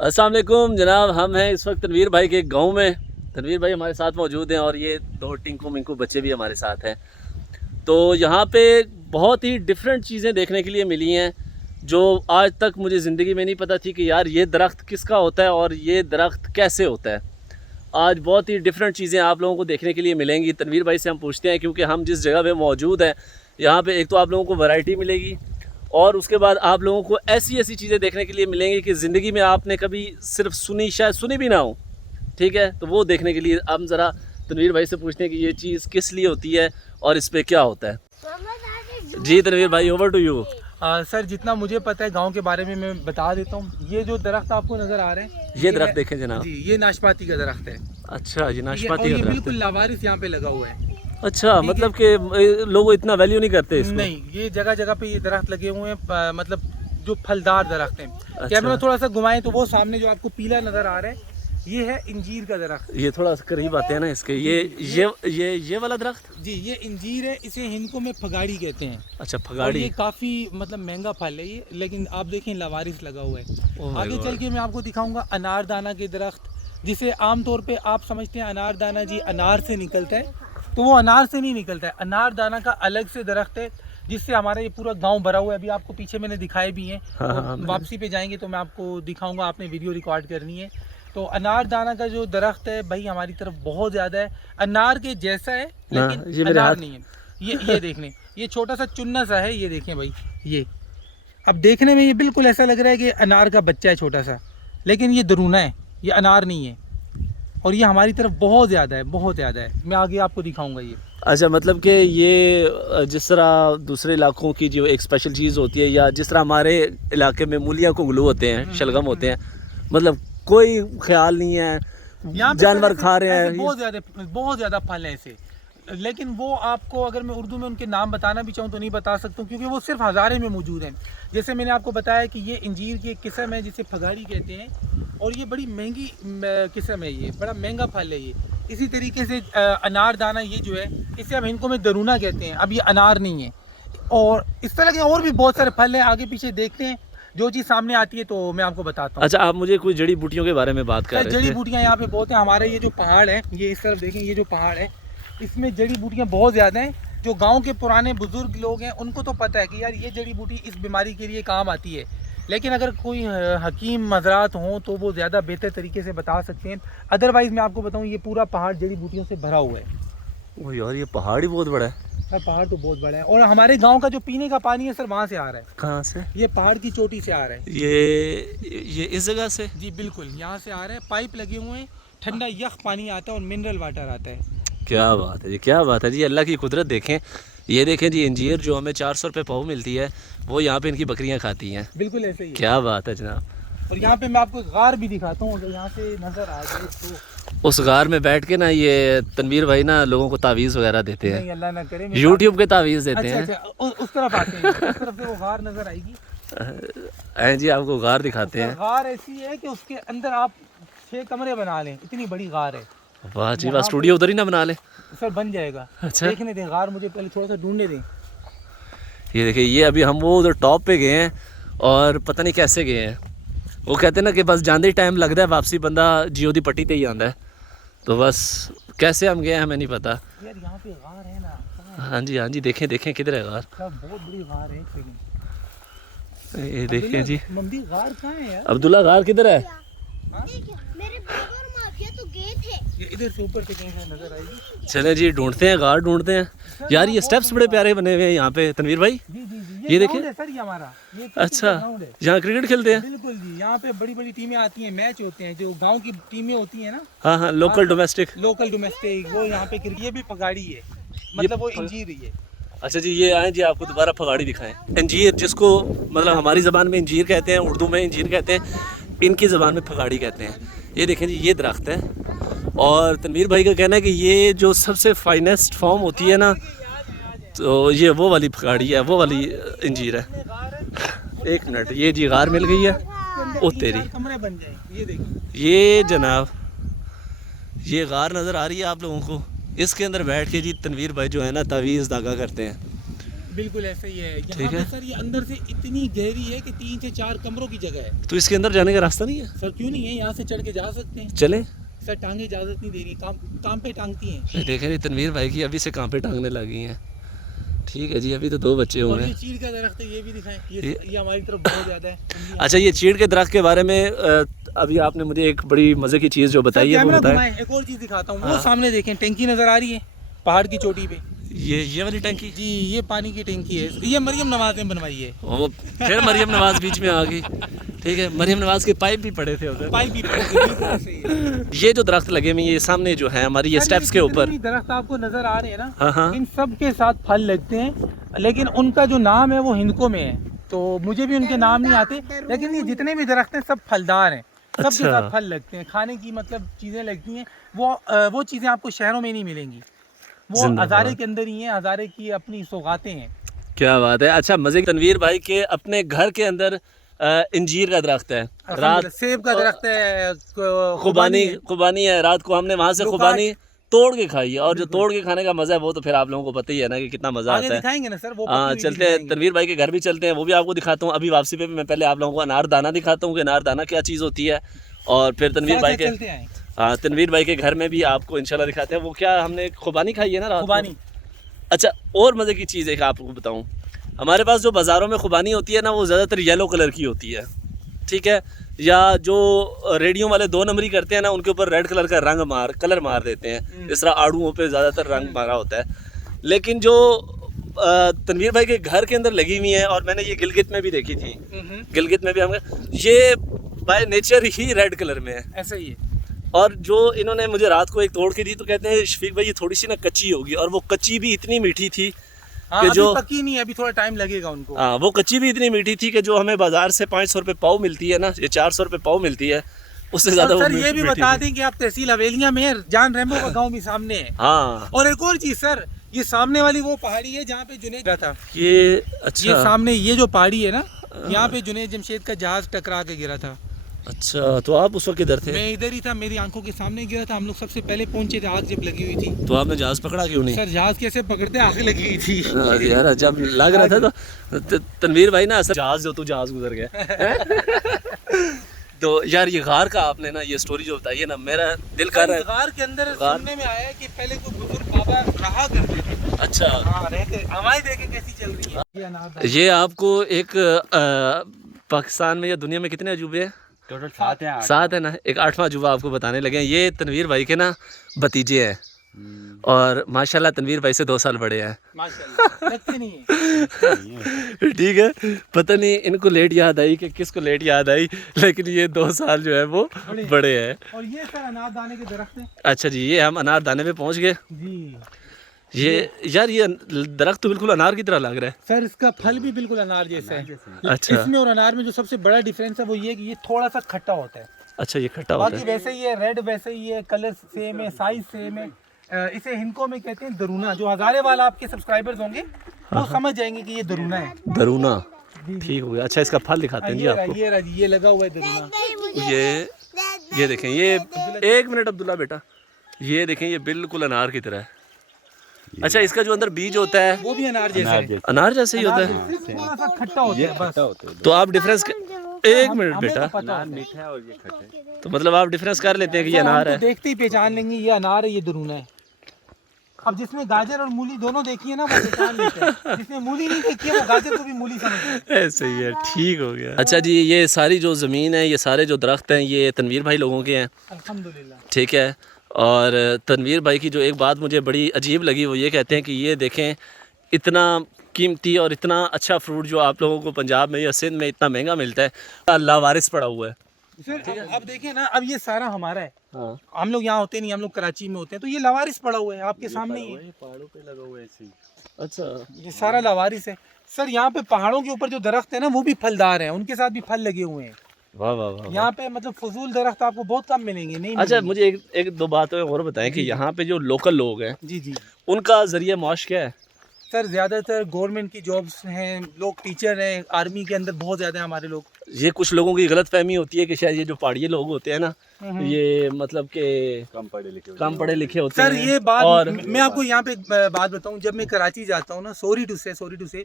अस्सलाम वालेकुम जनाब, हम हैं इस वक्त तनवीर भाई के गांव में। तनवीर भाई हमारे साथ मौजूद हैं और ये दो टिंकू मिंकू बच्चे भी हमारे साथ हैं। तो यहाँ पे बहुत ही डिफरेंट चीज़ें देखने के लिए मिली हैं जो आज तक मुझे ज़िंदगी में नहीं पता थी कि यार ये दरख्त किसका होता है और ये दरख्त कैसे होता है। आज बहुत ही डिफरेंट चीज़ें आप लोगों को देखने के लिए मिलेंगी। तनवीर भाई से हम पूछते हैं, क्योंकि हम जिस जगह पे मौजूद हैं यहाँ पे एक तो आप लोगों को वैरायटी मिलेगी और उसके बाद आप लोगों को ऐसी ऐसी चीज़ें देखने के लिए मिलेंगी कि ज़िंदगी में आपने कभी सिर्फ सुनी, शायद सुनी भी ना हो। ठीक है, तो वो देखने के लिए हम ज़रा तनवीर भाई से पूछते हैं कि ये चीज़ किस लिए होती है और इस पर क्या होता है। जी तनवीर भाई, ओवर टू यू। सर, जितना मुझे पता है गांव के बारे में मैं बता देता हूँ। ये जो दरख्त आपको नज़र आ रहे हैं, ये दरख्त देखें जनाब जी, ये नाशपाती का दरख्त है। अच्छा, ये नाशपाती ये का दरख्त बिल्कुल लावारिस यहाँ पे लगा हुआ है। अच्छा, मतलब कि लोग इतना वैल्यू नहीं करते इसको। नहीं, ये जगह जगह पे ये दरख्त लगे हुए हैं, मतलब जो फलदार दरख्त हैं। अच्छा। कैमरा थोड़ा सा घुमाएं तो वो सामने जो आपको पीला नज़र आ रहा है, ये है इंजीर का दरख्त। ये थोड़ा सा करीब आते हैं ना इसके। ये वाला दरख्त जी, ये इंजीर है। इसे हिंदको में फगाड़ी कहते हैं। अच्छा, और फगाड़ी। ये काफ़ी मतलब महंगा फल है ये, लेकिन आप देखें लावारिस लगा हुआ है। आगे चल के मैं आपको दिखाऊंगा अनारदाना के दरख्त, जिसे आमतौर पे आप समझते हैं अनारदाना जी अनार से निकलता है, तो वो अनार से नहीं निकलता है। अनारदाना का अलग से दरख्त है जिससे हमारा ये पूरा गांव भरा हुआ है। अभी आपको पीछे मैंने दिखाए भी हैं। हाँ, तो वापसी पे जाएंगे तो मैं आपको दिखाऊंगा, आपने वीडियो रिकॉर्ड करनी है। तो अनारदाना का जो दरख्त है भाई हमारी तरफ बहुत ज़्यादा है। अनार के जैसा है लेकिन ये मेरे अनार हाथ नहीं है। ये देख लें, ये छोटा सा चुन्ना सा है, ये देखें भाई। ये अब देखने में ये बिल्कुल ऐसा लग रहा है कि अनार का बच्चा है छोटा सा, लेकिन ये दरूना है, ये अनार नहीं है। और ये हमारी तरफ बहुत ज़्यादा है, बहुत ज़्यादा है। मैं आगे आपको दिखाऊंगा ये। अच्छा, मतलब कि ये जिस तरह दूसरे इलाकों की जो एक स्पेशल चीज़ होती है, या जिस तरह हमारे इलाके में मूलिया कुंगलू होते हैं, शलगम होते हैं, मतलब कोई ख्याल नहीं है, जानवर खा रहे हैं। बहुत ज़्यादा फल है ऐसे, लेकिन वो आपको अगर मैं उर्दू में उनके नाम बताना भी चाहूँ तो नहीं बता सकता हूँ, क्योंकि वो सिर्फ हज़ारे में मौजूद हैं। जैसे मैंने आपको बताया कि ये इंजीर की एक किस्म है जिसे फगाड़ी कहते हैं, और ये बड़ी महंगी किस्म है, ये बड़ा महंगा फल है ये। इसी तरीके से अनारदाना ये जो है, इसे हम इनको में दरूना कहते हैं। अब ये अनार नहीं है। और इस तरह के और भी बहुत सारे फल हैं, आगे पीछे देखते हैं, जो चीज़ सामने आती है तो मैं आपको बताता हूँ। अच्छा, आप मुझे कुछ जड़ी बूटियों के बारे में बात कर रहे थे। जड़ी बूटियाँ यहाँ पे बहुत हैं। हमारे ये जो पहाड़ है, ये इस तरफ देखें, ये जो पहाड़ है इसमें जड़ी बूटियाँ बहुत ज़्यादा हैं। जो गांव के पुराने बुजुर्ग लोग हैं उनको तो पता है कि यार ये जड़ी बूटी इस बीमारी के लिए काम आती है, लेकिन अगर कोई हकीम मज़रात हों तो वो ज़्यादा बेहतर तरीके से बता सकते हैं। अदरवाइज़ मैं आपको बताऊँ, ये पूरा पहाड़ जड़ी बूटियों से भरा हुआ है। ओ यार, ये पहाड़ ही बहुत बड़ा है। सर, पहाड़ तो बहुत बड़ा है। और हमारे गांव का जो पीने का पानी है सर, वहाँ से आ रहा है। कहाँ से? ये पहाड़ की चोटी से आ रहा है। ये इस जगह से? जी बिल्कुल, यहाँ से आ रहा है। पाइप लगे हुए हैं, ठंडा यख पानी आता है और मिनरल वाटर आता है। क्या बात है जी, क्या बात है जी, अल्लाह की कुदरत देखें। ये देखें जी, इंजीर जो हमें 400 रुपये पाव मिलती है, वो यहाँ पे इनकी बकरियाँ खाती हैं। बिल्कुल ऐसे ही है। क्या बात है जनाब। और यहाँ पे मैं आपको गार भी दिखाता हूँ, अगर यहाँ से नज़र आ जाए तो। उस गार में बैठ के ना ये तनवीर भाई ना लोगों को तावीज़ वगैरह देते हैं। नहीं, अल्लाह ना करे। यूट्यूब के तावीज़ देते हैं। अच्छा, उस तरफ आते हैं, उस तरफ से वो गार नज़र आएगी। जी, आपको गार दिखाते हैं। गार ऐसी है कि उसके अंदर आप 6 कमरे बना लें, इतनी बड़ी गार है। वाह जी वाह, स्टूडियो उधर ही ना बना ले। सर बन जाएगा। अच्छा, देखने दें गार, मुझे पहले थोड़ा सा ढूंढने दें। ये देखिए, ये अभी हम वो उधर टॉप पे गए हैं और पता नहीं कैसे गए हैं। वो कहते हैं ना कि बस जाने ही टाइम लगता है, वापसी बंदा जियो दी पट्टी पे ही आंदा है। तो बस कैसे हम गए हमें नहीं पता। यार यहाँ पे गार है ना। हाँ जी, हाँ जी, देखें देखें किधर है गार। बहुत बड़ी गार है। ये देखें जी, मंदी गार कहाँ है यार? अब्दुल्ला गार किधर है? मेरे बाबा और माफिया तो गए थे। ये इधर से ऊपर से कहीं से नजर आएगी। चलें जी, ढूंढते हैं, गार ढूंढते हैं। यार ये स्टेप्स बड़े प्यारे बने हुए हैं यहाँ पे तनवीर भाई। जी जी जी, ये ग्राउंड देखें। है सर, ये हमारा ये अच्छा, ग्राउंड है। यहाँ क्रिकेट खेलते हैं? बिल्कुल जी, यहाँ पे बड़ी बड़ी टीमें आती हैं, मैच होते हैं। जो गांव की टीमें होती हैं ना, हाँ हाँ, लोकल डोमेस्टिक। लोकल डोमेस्टिक, वो यहाँ पे क्रिकेट। ये भी पगाड़ी है, मतलब वो इंजीर ही है। अच्छा जी, ये आए जी, आपको दोबारा फगाड़ी दिखाएं। इंजीर, जिसको मतलब हमारी ज़बान में इंजीर कहते हैं, उर्दू में इंजीर कहते हैं, इनकी ज़बान में फगाड़ी कहते हैं। ये देखें जी, ये दरख्त है और तनवीर भाई का कहना है कि ये जो सबसे फाइनेस्ट फॉर्म होती है ना, तो ये वो वाली फगाड़ी है, वो वाली इंजीर है। एक मिनट, ये जी गार मिल गई है। ओ तेरी, कमरे बन जाए। ये देखिए, ये जनाब, ये गार नज़र आ रही है आप लोगों को। इसके अंदर बैठ के जी तनवीर भाई जो है ना तावीज़ धागा करते हैं। बिल्कुल ऐसा ही है। ठीक यहाँ है। पे सर ये अंदर से इतनी गहरी है कि 3 से 4 कमरों की जगह है। तो इसके अंदर जाने का रास्ता नहीं है? सर क्यों नहीं है, यहाँ से चढ़ के जा सकते हैं। चले। सर टांगे इजाज़त नहीं दे रही, काम पे टांगती हैं। देख रहे तनवीर भाई की अभी से कहाँ पे टांगने लगी हैं। ठीक है जी, अभी तो 2 बच्चे हुए और ये हैं। चीड़ का दरख्त है, ये भी दिखाएं। ये हमारी तरफ बहुत ज़्यादा है। अच्छा, ये चीड़ के दरख्त के बारे में अभी आपने मुझे एक बड़ी मज़े की चीज़ जो बताई है वो कैमरा बताएं। घुमाएं, एक और चीज़ दिखाता हूँ। वो हाँ। सामने देखें, टैंकी नज़र आ रही है पहाड़ की चोटी पे। ये वाली टंकी। जी ये पानी की टैंकी है, ये मरियम नवाज ने बनवाई है। वो फिर मरियम नवाज बीच में आ गई। ठीक है, मरियम नवाज के पाइप भी पड़े थे उधर। पाइप भी पड़ी है, बिल्कुल ऐसे ही है। ये जो दरख्त लगे हुए हैं, ये सामने जो है हमारी ये सर, स्टेप्स के ऊपर। जितने भी दरख्त आपको नजर आ रहे हैं ना, हाँ हाँ। इन सब के साथ फल लगते हैं, लेकिन उनका जो नाम है वो हिंदको में है, तो मुझे भी उनके नाम नहीं आते। लेकिन ये जितने भी दरख्त हैं सब फलदार हैं, सबके अच्छा। साथ फल लगते हैं, खाने की मतलब चीज़ें लगती हैं। वो चीज़ें आपको शहरों में नहीं मिलेंगी, वो जिंदाबाद। हज़ारे के अंदर ही हैं, हज़ारे की अपनी सौगातें हैं। क्या बात है। अच्छा, मज़े तनवीर भाई के अपने घर के अंदर इंजीर का दरख्त है। रात सेब का दरख्त है, खुबानी है। रात को हमने वहाँ से लुकाट। खुबानी तोड़ के खाई है, और जो तोड़ के खाने का मज़ा है वो तो फिर आप लोगों को पता ही है ना कि कितना मज़ा आगे आता है। दिखाएंगे ना सर, वो हाँ, पकी हुई चलते हैं दिखाएंगे। तनवीर भाई के घर भी चलते हैं, वो भी आपको दिखाता हूँ। अभी वापसी पे भी मैं पहले आप लोगों को अनारदाना दिखाता हूँ कि अनारदाना क्या चीज़ होती है, और फिर तनवीर भाई के चलते आए। हाँ तनवीर भाई के घर में भी आपको इंशाल्लाह दिखाते हैं। वो क्या हमने खुबानी खाई है ना रात को? खुबानी। अच्छा, और मज़े की चीज़ एक आपको बताऊँ, हमारे पास जो बाज़ारों में खुबानी होती है ना, वो ज़्यादातर येलो कलर की होती है। ठीक है, या जो रेडियो वाले 2 नंबरी करते हैं ना, उनके ऊपर रेड कलर का कलर मार देते हैं। इस तरह आड़ुओं पे ज़्यादातर रंग मारा होता है। लेकिन जो तनवीर भाई के घर के अंदर लगी हुई है, और मैंने ये गिलगित में भी देखी थी, गिलगित में भी हम ये by nature he red colour में है। ऐसा ही है। और जो इन्होंने मुझे रात को एक तोड़ के दी, तो कहते हैं शफीक भाई ये थोड़ी सी ना कच्ची होगी, और वो कच्ची भी इतनी मीठी थी हाँ, कि अभी जो पकी नहीं है, अभी थोड़ा टाइम लगेगा उनको। हाँ, वो कच्ची भी इतनी मीठी थी कि जो हमें बाजार से 500 रुपये पाव मिलती है ना, ये 400 रुपये पाव मिलती है, उससे ज़्यादा वो सर ये भी मीठी बता थी। दें कि आप तहसील हवेलियां में हैं, जान रेमो का गांव भी सामने है। हाँ, और एक और चीज सर, ये सामने वाली वो पहाड़ी है जहाँ पे जुनेद गिरा था। ये अच्छा। ये सामने ये जो पहाड़ी है ना, यहाँ पे जुनेद जमशेद का जहाज टकरा के गिरा था। अच्छा, तो आप उस वक्त किधर थे? मैं इधर ही था, मेरी आंखों के सामने गिरा था। हम लोग सबसे पहले पहुंचे थे, आग जब लगी हुई थी। तो आपने जहाज पकड़ा क्यों नहीं? सर जहाज कैसे पकड़ते, आग लगी हुई थी। अरे यार, जब लग रहा था तो तनवीर भाई ना, जहाज जो तू जहाज गुजर गया। तो यार ये गार का आपने ना ये स्टोरी जो बताई है ना, मेरा दिल कर रहा है। गार के अंदर गार- सुनने में आया है कि पहले कोई बुजुर्ग बाबा रहा करते थे। अच्छा, हाँ रहते, हवाएं देखें कैसी चल रही है। ये अनार ये आपको एक पाकिस्तान में या दुनिया में कितने अजूबे हैं? टोटल 7 हैं। 7 है ना। एक 8वां अजूबा आपको बताने लगे हैं। ये तनवीर भाई के ना भतीजे हैं, और माशाल्लाह तनवीर भाई से 2 साल बड़े हैं। माशाल्लाह लगते नहीं है। ठीक है, पता नहीं इनको लेट याद आई कि किसको लेट याद आई, लेकिन ये 2 साल जो है वो बड़े हैं। और ये सर अनार दाने के दरख्त हैं। अच्छा जी, ये हम अनार दाने पे पहुंच गए। जी ये यार ये दरख्त तो बिल्कुल अनार की तरह लग रहा है। सर, इसका फल भी बिल्कुल अनार जैसा है। अच्छा। इसमें और अनार में जो सबसे बड़ा डिफरेंस है वो ये कि ये थोड़ा सा खट्टा होता है। अच्छा, ये खट्टा होता बाकी है। वैसे ही है, रेड वैसे ही है, कलर सेम है, साइज सेम है। इसे हिंदको में कहते हैं दरूना। जो हजारे वाला आपके सब्सक्राइबर्स होंगे वो समझ जाएंगे कि ये दरूना है। दरूना, ठीक हो गया। अच्छा, इसका फल दिखाते हैं जी ये रहा, आपको। ये रहा जी, ये लगा हुआ है दरूना। ये देखें, ये 1 मिनट अब्दुल्ला बेटा, ये देखें, ये बिल्कुल अनार की तरह है। अच्छा, इसका जो अंदर बीज होता है वो भी अनार जैसा है। अनार जैसे ही होता है। सिर्फ थोड़ा सा खट्टा होता है बस। तो आप डिफरेंस 1 मिनट हमें बेटा, तो पता होता है। मीठा है और ये खट्टा है। तो मतलब आप डिफरेंस कर लेते हैं कि ये सर, हम अनार तो है। देखते ही पहचान लेंगे ये अनार है, ये दरूना है। अब जिसमें गाजर और मूली दोनों देखी है ना, वो पहचान लेते हैं। जिसने मूली नहीं देखी है वो गाजर को भी मूली समझते हैं। ऐसे ही है, ठीक हो गया। अच्छा जी, ये सारी जो ज़मीन है, ये सारे जो दरख्त हैं, ये तनवीर भाई लोगों के हैं। अल्हम्दुलिल्लाह। ठीक है, और तनवीर भाई की जो एक बात मुझे बड़ी अजीब लगी, वो ये कहते हैं कि ये देखें, इतना कीमती और इतना अच्छा फ्रूट जो आप लोगों को पंजाब में या सिंध में इतना महंगा मिलता है, लावारिस पड़ा हुआ है। सर अब देखिए ना, अब ये सारा हमारा है। हाँ, हम लोग यहाँ होते नहीं, हम लोग कराची में होते हैं, तो ये लावारिस पड़ा हुआ है आपके सामने ही है। ये पहाड़ों पे लगा हुआ है ऐसे ही। अच्छा, ये सारा लावारिस है। सर यहाँ पे पहाड़ों के ऊपर जो दरख्त है ना, वो भी फलदार हैं, उनके साथ भी फल लगे हुए हैं। वाह वाह वाह। यहाँ पे मतलब फजूल दरख्त आपको बहुत कम मिलेंगे। नहीं अच्छा, मिलेंगे। मुझे एक दो बातें और बताएं कि यहाँ पे जो लोकल लोग हैं, जी जी। उनका जरिए माश क्या है? सर ज़्यादातर गवर्नमेंट की जॉब्स हैं, लोग टीचर हैं, आर्मी के अंदर बहुत ज़्यादा हैं हमारे लोग। ये कुछ लोगों की गलतफहमी होती है कि शायद ये जो पहाड़ी लोग होते हैं ना, ये मतलब के कम पढ़े लिखे कम पढ़े लिखे होते सर हैं। ये बात और मैं आपको यहाँ पे एक बात बताऊँ, जब मैं कराची जाता हूँ ना, सॉरी टू से,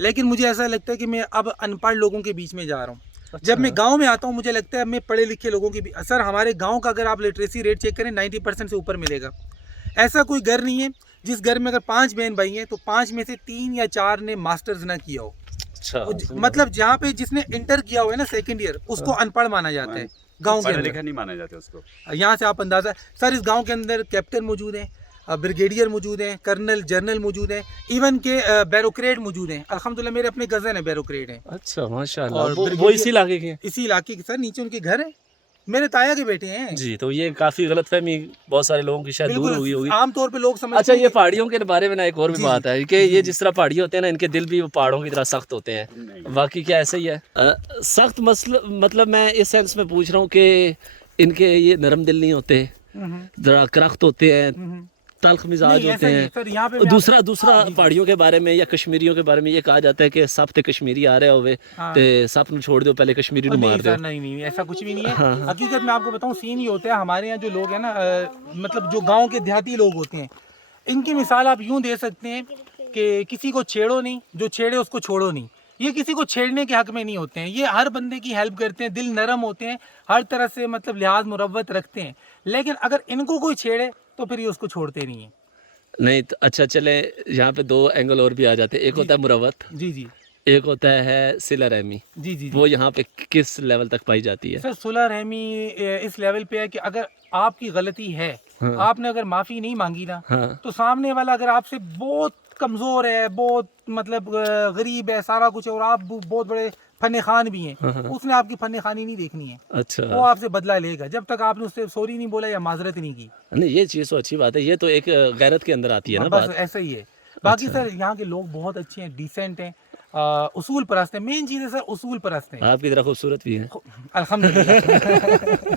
लेकिन मुझे ऐसा लगता है कि मैं अब अनपढ़ लोगों के बीच में जा रहा हूँ। जब मैं गांव में आता हूँ मुझे लगता है मैं पढ़े लिखे लोगों की सर हमारे गांव का अगर आप लिटरेसी रेट चेक करें 90% से ऊपर मिलेगा। ऐसा कोई घर नहीं है जिस घर में अगर 5 बहन भाई हैं तो 5 में से 3 या 4 ने मास्टर्स ना किया हो। अच्छा, मतलब जहाँ पे जिसने इंटर किया हुआ है ना सेकंड ईयर, उसको अनपढ़ माना जाता है गांव के पढ़ा अंदर। लिखा नहीं माना जाता उसको। यहाँ से आप अंदाजा, सर इस गांव के अंदर कैप्टन मौजूद हैं, ब्रिगेडियर मौजूद हैं, कर्नल जनरल मौजूद हैं, इवन के बैरोक्रेट मौजूद हैं। अल्हम्दुलिल्लाह मेरे अपने कज़न है बैरोक्रेट हैं। अच्छा माशाल्लाह। और वो ब्रिगेडियर- इसी इलाके के हैं? इसी इलाके के सर, नीचे उनके घर है, मेरे ताया के बेटे हैं। जी, तो ये काफ़ी गलतफहमी बहुत सारे लोगों की शायद दूर हुई होगी। आमतौर पे लोग समझते अच्छा, हैं ये कि- पहाड़ियों के बारे में ना एक और भी जी, बात है कि ये जिस तरह पहाड़ी होते हैं ना, इनके दिल भी वो पहाड़ों की तरह सख्त होते हैं। नहीं। बाकी क्या ऐसे ही है? सख्त मतलब मैं इस सेंस में पूछ रहा हूँ कि इनके ये नरम दिल नहीं होते, जरा करख्त होते हैं, तल्ख मिजाज नहीं, होते ऐसा नहीं, हैं। सर यहाँ पे और मैं दूसरा हाँ, जी, जी। पहाड़ियों के बारे में या कश्मीरियों के बारे में ये कहा जाता है कि सब ते कश्मीरी आ रहे होवे हाँ। ते सब नु छोड़ दो, पहले कश्मीरी नु नहीं मार सर, दो। नहीं ऐसा कुछ भी नहीं है। हकीकत में आपको बताऊं सीन ही होता है, हमारे यहाँ जो लोग हैं ना मतलब जो गांव के देहाती लोग होते हैं, इनकी मिसाल आप यूं दे सकते हैं कि किसी को छेड़ो नहीं, जो छेड़े उसको छोड़ो नहीं। ये किसी को छेड़ने के हक में नहीं होते हैं, ये हर बंदे की हेल्प करते हैं, दिल नरम होते हैं, हर तरह से मतलब लिहाज मुरव्वत रखते हैं। लेकिन अगर इनको कोई छेड़े तो फिर ये उसको छोड़ते नहीं है। नहीं तो अच्छा, चले यहाँ पे 2 एंगल और भी आ जाते हैं। एक होता है मुरवत, जी जी एक होता है सिला रहमी। जी जी वो यहाँ पे किस लेवल तक पाई जाती है? सर सुलह रहमी इस लेवल पे है कि अगर आपकी गलती है, हाँ। आपने अगर माफ़ी नहीं मांगी ना, हाँ। तो सामने वाला अगर आपसे बहुत कमज़ोर है, बहुत मतलब गरीब है, सारा कुछ है, और आप बहुत बड़े फन खान भी हैं, हाँ, हाँ। उसने आपकी फन खानी नहीं देखनी है। अच्छा, वो आपसे बदला लेगा जब तक आपने उससे सॉरी नहीं बोला या माजरत नहीं की। नहीं ये चीज़ तो अच्छी बात है, ये तो एक गैरत के अंदर आती है ना बस बात। ऐसा ही है। बाकी सर यहाँ के लोग बहुत अच्छे हैं, डिसेंट हैं, उसूल परस्त हैं। मेन चीज़ है सर उसूल परस्त हैं। आपकी तरह खूबसूरत भी है। अल्हम्दुलिल्लाह।